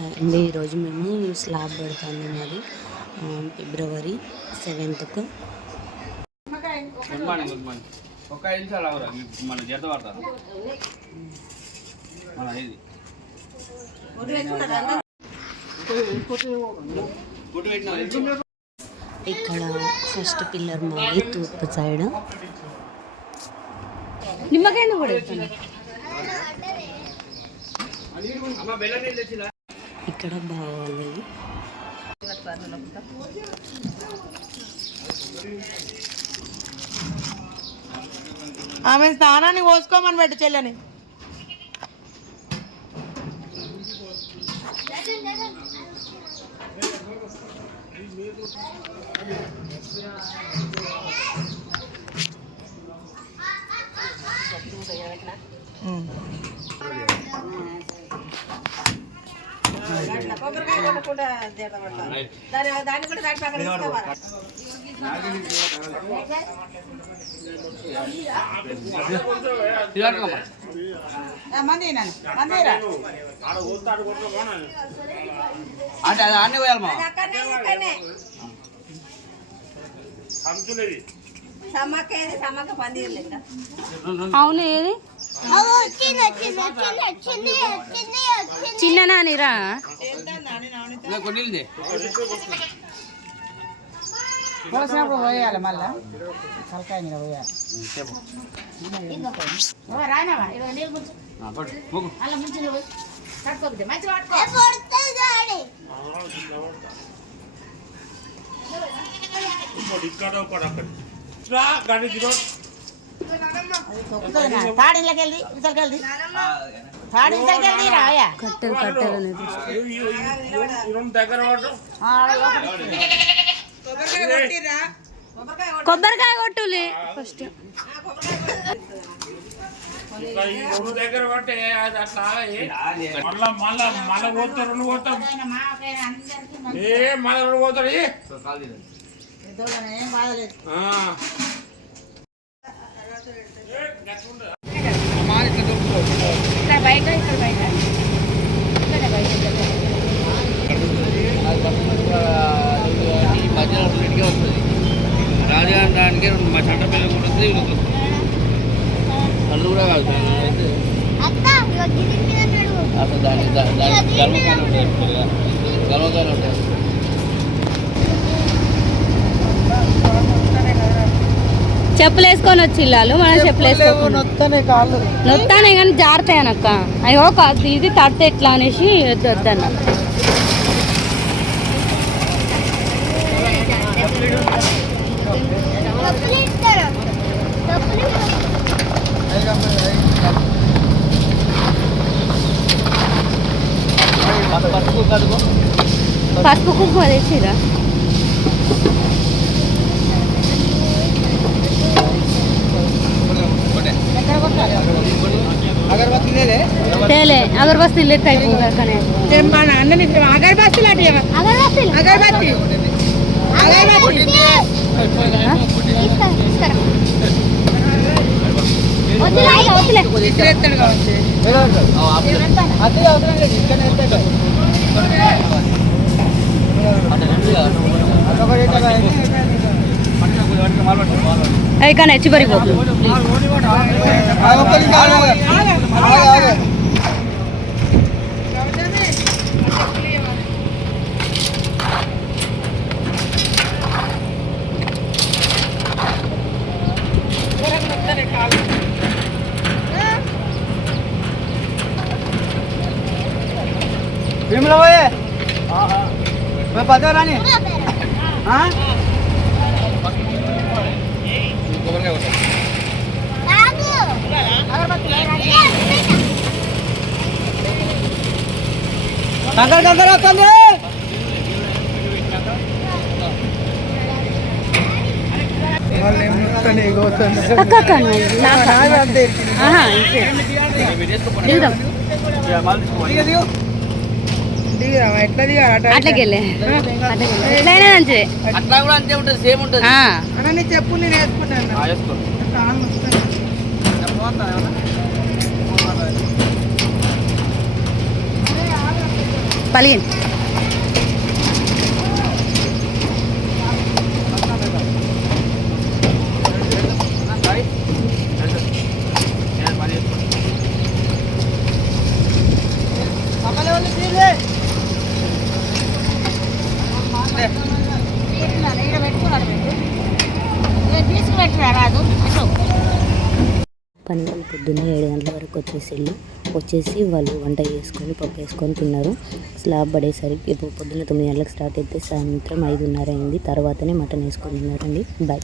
And ఈరోజు మేము slab పెడతాము. మరి ఫిబ్రవరి 7th. ఇక్కడ ఫస్ట్ పిల్లర్ మాది తూర్పు సైడ్. నిమ్మకాయ కూడా ఇక్కడ బాగోలేదు. ఆమె స్నానాన్ని పోసుకోమని పెట్టి చెల్లని. దాన్ని కూడా అవును ఏది చిన్న నానిరా పోసినప్పుడు పోయాలి. మళ్ళా తలకాయ మీద పోయాలి. కట్టెలు కట్టెలు కొబ్బరికాయ కొట్టులే ఫస్ట్. దగ్గర పట్టే మళ్ళా పోతారు 2 పోతాం. మళ్ళా 2 పోతాడు. రాజధాని దానికి మా చంట పిల్లలు కూడా వస్తుంది. కళ్ళు కూడా కాదు అసలు దానికి గర్వకానే ఉంటుంది. గర్వకానే ఉంటుంది. చెప్పులు వేసుకొని వచ్చి ఇల్లాలు మనం చెప్పులు వేసుకోవాలి. నొత్తానే కానీ జారుతాయి అనక్క. అయ్యో కాదు ఇది తడితే ఎట్లా అనేసి వద్దన్న. పసుపు కుంకుమ తెచ్చిరా? తేలే అగరబస్తీ లెక్క అయిపోయి అగరబస్తీ కానీ హెచ్చి పడిపోతుంది. पता रानी అట్లా కూడా అంతే ఉంటుంది, సేమ్ ఉంటుంది. చెప్పు నేను వేసుకుంటాను. పలిగింది. పని వాళ్ళు పొద్దున్నే 7 గంటల వరకు వచ్చేసి వాళ్ళు వంట చేసుకొని పప్పు వేసుకొని తిన్నారు. స్లాబ్ పడేసరికి ఇప్పుడు పొద్దున్న 9 గంటలకు స్టార్ట్ అయితే సాయంత్రం 5:30 అయింది. తర్వాతనే మటన్ వేసుకొని తిన్నారండి. బాయ్.